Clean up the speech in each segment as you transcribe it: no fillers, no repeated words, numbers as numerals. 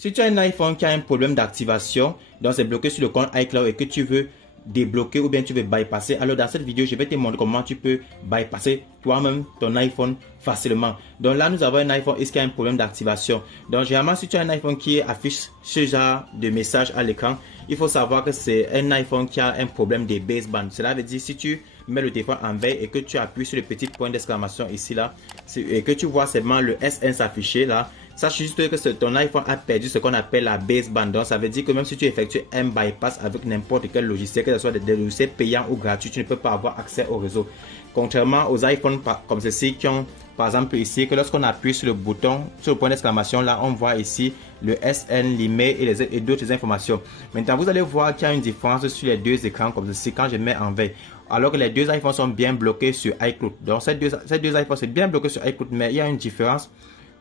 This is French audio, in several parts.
Si tu as un iPhone qui a un problème d'activation, donc c'est bloqué sur le compte iCloud et que tu veux débloquer ou bien tu veux bypasser, alors dans cette vidéo, je vais te montrer comment tu peux bypasser toi-même ton iPhone facilement. Donc là, nous avons un iPhone qui a un problème d'activation. Donc généralement, si tu as un iPhone qui affiche ce genre de message à l'écran, il faut savoir que c'est un iPhone qui a un problème de baseband. Cela veut dire si tu mets le téléphone en veille et que tu appuies sur le petit point d'exclamation ici là et que tu vois seulement le SN s'afficher là, sache juste que ton iPhone a perdu ce qu'on appelle la baseband. Donc ça veut dire que même si tu effectues un bypass avec n'importe quel logiciel, que ce soit des logiciels payants ou gratuits, tu ne peux pas avoir accès au réseau. Contrairement aux iPhones comme ceci qui ont par exemple ici que lorsqu'on appuie sur le bouton, sur le point d'exclamation là, on voit ici le SN, l'email et d'autres informations. Maintenant vous allez voir qu'il y a une différence sur les deux écrans comme ceci quand je mets en veille. Alors que les deux iPhones sont bien bloqués sur iCloud. Donc ces deux iPhones c'est bien bloqué sur iCloud, mais il y a une différence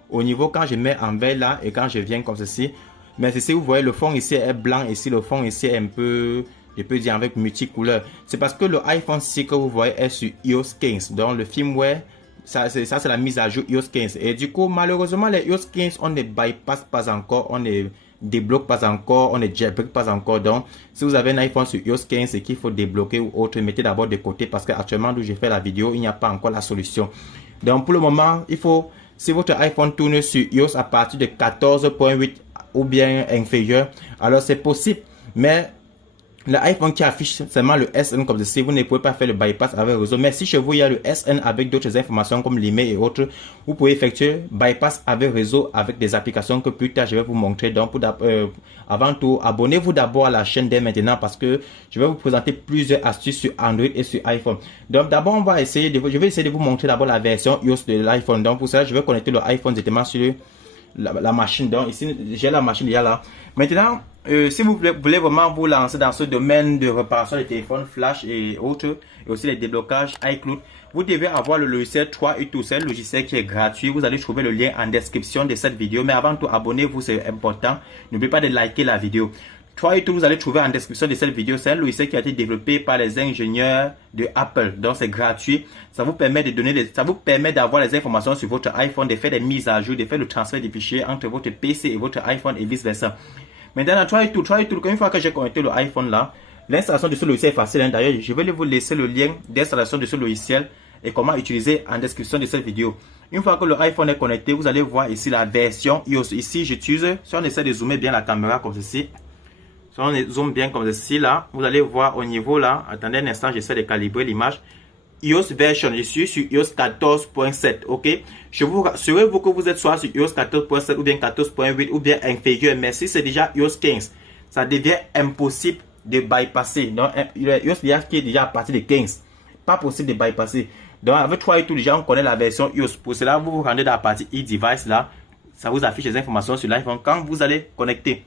au niveau quand je mets en veille là et quand je viens comme ceci. Mais ceci, vous voyez le fond ici est blanc, ici le fond ici est un peu, je peux dire avec multicouleur. C'est parce que le iPhone 6 que vous voyez est sur iOS 15. Donc le firmware, ça c'est la mise à jour iOS 15. Et du coup malheureusement les iOS 15 on ne bypass pas encore, on ne débloque pas encore, on ne jailbreak pas encore. Donc si vous avez un iPhone sur iOS 15 et qu'il faut débloquer ou autre, mettez d'abord de côté parce qu'actuellement d'où j'ai fait la vidéo, il n'y a pas encore la solution. Donc pour le moment, il faut, si votre iPhone tourne sur iOS à partir de 14.8 ou bien inférieur, alors c'est possible. Mais l'iPhone qui affiche seulement le SN comme ceci, vous ne pouvez pas faire le bypass avec le réseau. Mais si chez vous il y a le SN avec d'autres informations comme l'email et autres, vous pouvez effectuer bypass avec réseau avec des applications que plus tard je vais vous montrer. Donc avant tout, abonnez-vous d'abord à la chaîne dès maintenant parce que je vais vous présenter plusieurs astuces sur Android et sur iPhone. Donc d'abord on va essayer je vais essayer de vous montrer d'abord la version iOS de l'iPhone. Donc pour cela je vais connecter le iPhone directement sur la machine. Donc ici j'ai la machine déjà là. Maintenant si vous voulez vraiment vous lancer dans ce domaine de réparation des téléphones flash et autres et aussi les déblocages iCloud, vous devez avoir le logiciel 3u2. C'est le logiciel qui est gratuit. Vous allez trouver le lien en description de cette vidéo. Mais avant tout, abonnez-vous, c'est important. N'oubliez pas de liker la vidéo. 3u2, vous allez trouver en description de cette vidéo. C'est un logiciel qui a été développé par les ingénieurs de Apple. Donc c'est gratuit. Ça vous permet de donner ça vous permet d'avoir les informations sur votre iPhone, de faire des mises à jour, de faire le transfert des fichiers entre votre PC et votre iPhone et vice versa. Maintenant, dans 3u2, une fois que j'ai connecté le iPhone là, l'installation de ce logiciel est facile. D'ailleurs, je vais vous laisser le lien d'installation de ce logiciel et comment utiliser en description de cette vidéo. Une fois que le iPhone est connecté, vous allez voir ici la version iOS. Ici, j'utilise, si on essaie de zoomer bien la caméra comme ceci, si on zoome bien comme ceci là, vous allez voir au niveau là, attendez un instant, j'essaie de calibrer l'image. iOS version, je suis sur iOS 14.7, ok. Je vous rassurez-vous que vous êtes soit sur iOS 14.7 ou bien 14.8 ou bien inférieur, mais si c'est déjà iOS 15, ça devient impossible de bypasser. Donc, iOS qui est déjà à partir de 15, pas possible de bypasser. Donc, avec 3u2 déjà, on connaît la version iOS. Pour cela, vous vous rendez dans la partie e-device là, ça vous affiche les informations sur l'iPhone quand vous allez connecter.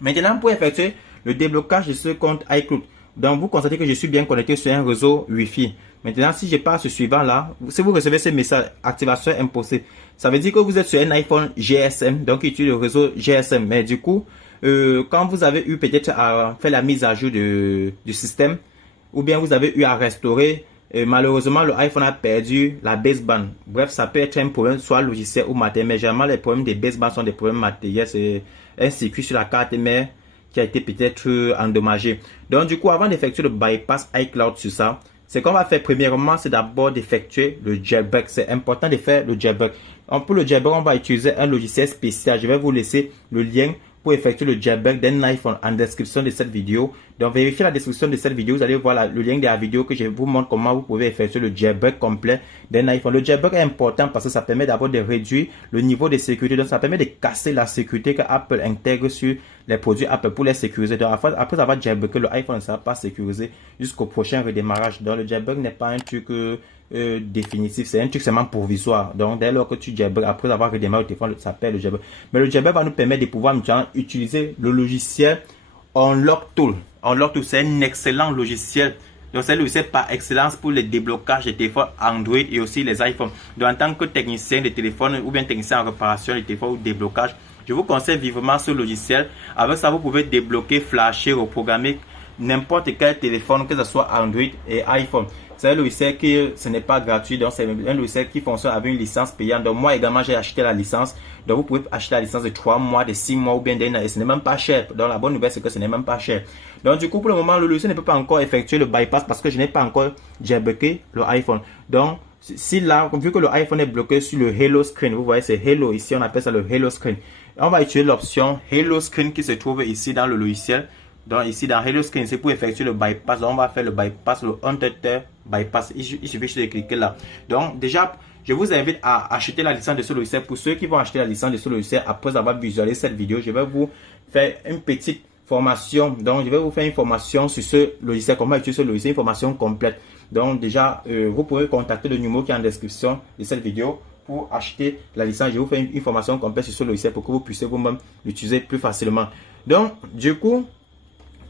Maintenant, pour effectuer le déblocage de ce compte iCloud, donc vous constatez que je suis bien connecté sur un réseau Wi-Fi. Maintenant, si je passe ce suivant là, si vous recevez ce message activation imposée, ça veut dire que vous êtes sur un iPhone GSM, donc il utilise le réseau GSM. Mais du coup, quand vous avez eu peut-être à faire la mise à jour du système, ou bien vous avez eu à restaurer, malheureusement le iPhone a perdu la baseband. Bref, ça peut être un problème soit logiciel ou matériel, mais généralement les problèmes des basebands sont des problèmes matériels. C'est un circuit sur la carte mère qui a été peut-être endommagé. Donc du coup, avant d'effectuer le bypass iCloud sur ça, ce qu'on va faire premièrement, c'est d'abord d'effectuer le jailbreak. C'est important de faire le jailbreak. Pour le jailbreak, on va utiliser un logiciel spécial. Je vais vous laisser le lien pour effectuer le jailbreak d'un iPhone en description de cette vidéo. Donc vérifiez la description de cette vidéo, vous allez voir le lien de la vidéo que je vous montre comment vous pouvez effectuer le jailbreak complet d'un iPhone. Le jailbreak est important parce que ça permet d'abord de réduire le niveau de sécurité. Donc ça permet de casser la sécurité que Apple intègre sur les produits Apple pour les sécuriser. Donc après avoir jailbreaké, le iPhone ne sera pas sécurisé jusqu'au prochain redémarrage. Donc le jailbreak n'est pas un truc définitif, c'est un truc seulement provisoire. Donc dès lors que tu jailbreak, après avoir redémarré le téléphone, ça s'appelle le jailbreak. Mais le jailbreak va nous permettre de pouvoir utiliser le logiciel Unlock Tool. Unlock Tool, c'est un excellent logiciel. Donc c'est le logiciel par excellence pour le déblocage des téléphones Android et aussi les iPhones. Donc en tant que technicien de téléphone ou bien technicien en réparation des téléphones ou déblocage, je vous conseille vivement ce logiciel. Avec ça, vous pouvez débloquer, flasher, reprogrammer n'importe quel téléphone, que ce soit Android et iPhone. c'est un logiciel qui, ce n'est pas gratuit, donc c'est un logiciel qui fonctionne avec une licence payante. Donc moi également j'ai acheté la licence, donc vous pouvez acheter la licence de 3 mois, de 6 mois ou bien d'un an, et ce n'est même pas cher. Donc la bonne nouvelle c'est que ce n'est même pas cher. Donc du coup pour le moment le logiciel ne peut pas encore effectuer le bypass parce que je n'ai pas encore jailbreaké le iPhone. Donc si là, vu que le iPhone est bloqué sur le Hello Screen, vous voyez c'est Hello ici, on appelle ça le Hello Screen. On va utiliser l'option Hello Screen qui se trouve ici dans le logiciel. Donc ici dans Hello Screen, c'est pour effectuer le bypass. Donc, on va faire le bypass, le Untether bypass. Il suffit juste de cliquer là. Donc déjà, je vous invite à acheter la licence de ce logiciel. Pour ceux qui vont acheter la licence de ce logiciel après avoir visualisé cette vidéo, je vais vous faire une petite formation. Donc je vais vous faire une formation sur ce logiciel, comment utiliser ce logiciel, une formation complète. Donc déjà, vous pouvez contacter le numéro qui est en description de cette vidéo pour acheter la licence. Je vais vous faire une formation complète sur ce logiciel pour que vous puissiez vous-même l'utiliser plus facilement. Donc du coup,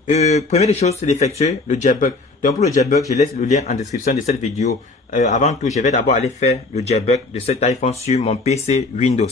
première des choses, c'est d'effectuer le jailbreak. Donc pour le jailbreak, je laisse le lien en description de cette vidéo. Avant tout, je vais d'abord aller faire le jailbreak de cet iPhone sur mon PC Windows.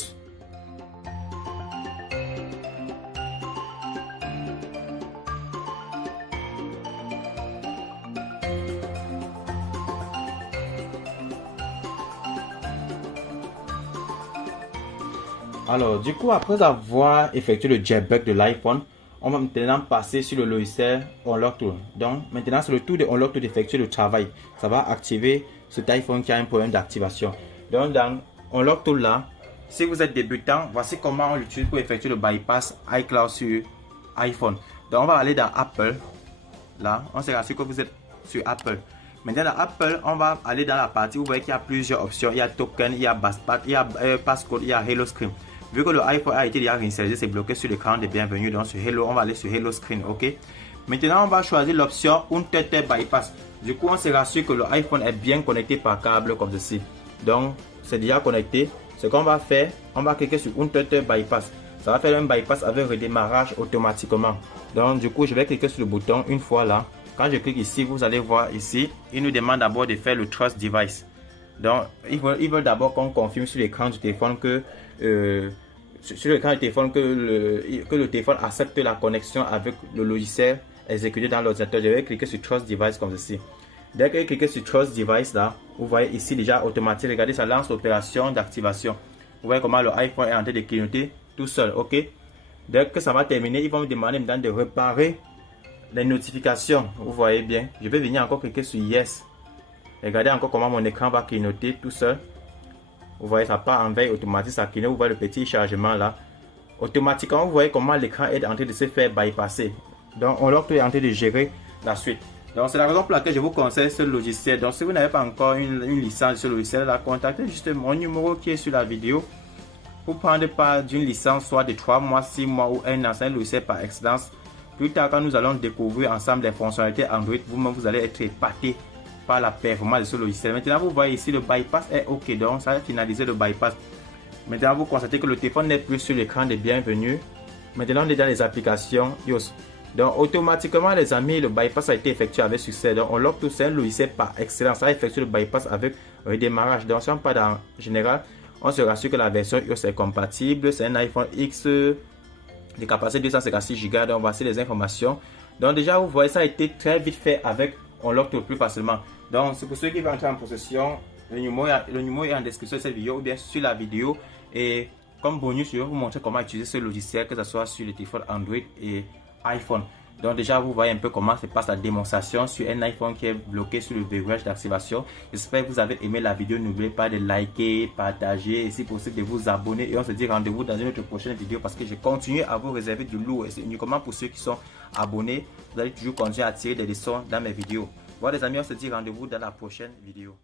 Alors, du coup, après avoir effectué le jailbreak de l'iPhone, on va maintenant passer sur le logiciel Unlock Tool. Donc, maintenant, c'est le tour de Unlock Tool d'effectuer le travail. Ça va activer cet iPhone qui a un problème d'activation. Donc, dans Unlock Tool là, si vous êtes débutant, voici comment on l'utilise pour effectuer le bypass iCloud sur iPhone. Donc, on va aller dans Apple. Là, on se rassure que vous êtes sur Apple. Maintenant, dans Apple, on va aller dans la partie où vous voyez qu'il y a plusieurs options. Il y a Token, il y a Passcode, il y a Passcode, il y a Hello Screen. Vu que le iPhone a été déjà réinitialisé, c'est bloqué sur l'écran de bienvenue. Donc sur Hello, on va aller sur Hello Screen, ok. Maintenant, on va choisir l'option Untether bypass. Du coup, on se rassure que le iPhone est bien connecté par câble comme ceci. Donc, c'est déjà connecté. Ce qu'on va faire, on va cliquer sur Untether bypass. Ça va faire un bypass avec redémarrage automatiquement. Donc, du coup, je vais cliquer sur le bouton une fois là. Quand je clique ici, vous allez voir ici, il nous demande d'abord de faire le Trust Device. Donc, ils veulent d'abord qu'on confirme sur l'écran du téléphone que le téléphone accepte la connexion avec le logiciel exécuté dans l'ordinateur. Je vais cliquer sur Trust Device comme ceci. Dès que je clique sur Trust Device là, vous voyez ici déjà automatique. Regardez, ça lance l'opération d'activation. Vous voyez comment le iPhone est en train de clignoter tout seul, ok. Dès que ça va terminer, ils vont me demander maintenant de réparer les notifications. Vous voyez bien. Je vais venir encore cliquer sur Yes. Regardez encore comment mon écran va clignoter tout seul. Vous voyez, ça part en veille automatique, ça clignote. Vous voyez le petit chargement là. Automatiquement, vous voyez comment l'écran est en train de se faire bypasser. Donc, Unlock Tool est en train de gérer la suite. Donc, c'est la raison pour laquelle je vous conseille ce logiciel. Donc, si vous n'avez pas encore une licence de ce logiciel, là, contactez juste mon numéro qui est sur la vidéo pour prendre part d'une licence, soit de 3 mois, 6 mois ou un an. C'est un logiciel par excellence. Plus tard, quand nous allons découvrir ensemble les fonctionnalités Android, vous-même, vous allez être épaté par la performance de ce logiciel. Maintenant, vous voyez ici, le bypass est OK. Donc, ça va finaliser le bypass. Maintenant, vous constatez que le téléphone n'est plus sur l'écran de bienvenue. Maintenant, on est dans les applications iOS. Donc, automatiquement, les amis, le bypass a été effectué avec succès. Donc, Unlock Tool, c'est un logiciel par excellence. Ça a effectué le bypass avec redémarrage. Donc, si on parle en général, on se rassure que la version iOS est compatible. C'est un iPhone X de capacité 256 Go. Donc, voici les informations. Donc, déjà, vous voyez, ça a été très vite fait avec Unlock Tool plus facilement. Donc, c'est pour ceux qui veulent entrer en possession, le numéro est en description de cette vidéo ou bien sur la vidéo. Et comme bonus, je vais vous montrer comment utiliser ce logiciel, que ce soit sur le téléphone Android et iPhone. Donc déjà, vous voyez un peu comment se passe la démonstration sur un iPhone qui est bloqué sur le verrouillage d'activation. J'espère que vous avez aimé la vidéo. N'oubliez pas de liker, partager et si possible de vous abonner. Et on se dit rendez-vous dans une autre prochaine vidéo parce que je continue à vous réserver du lourd. Et c'est uniquement pour ceux qui sont abonnés. Vous allez toujours continuer à tirer des leçons dans mes vidéos. Voilà les amis, on se dit rendez-vous dans la prochaine vidéo.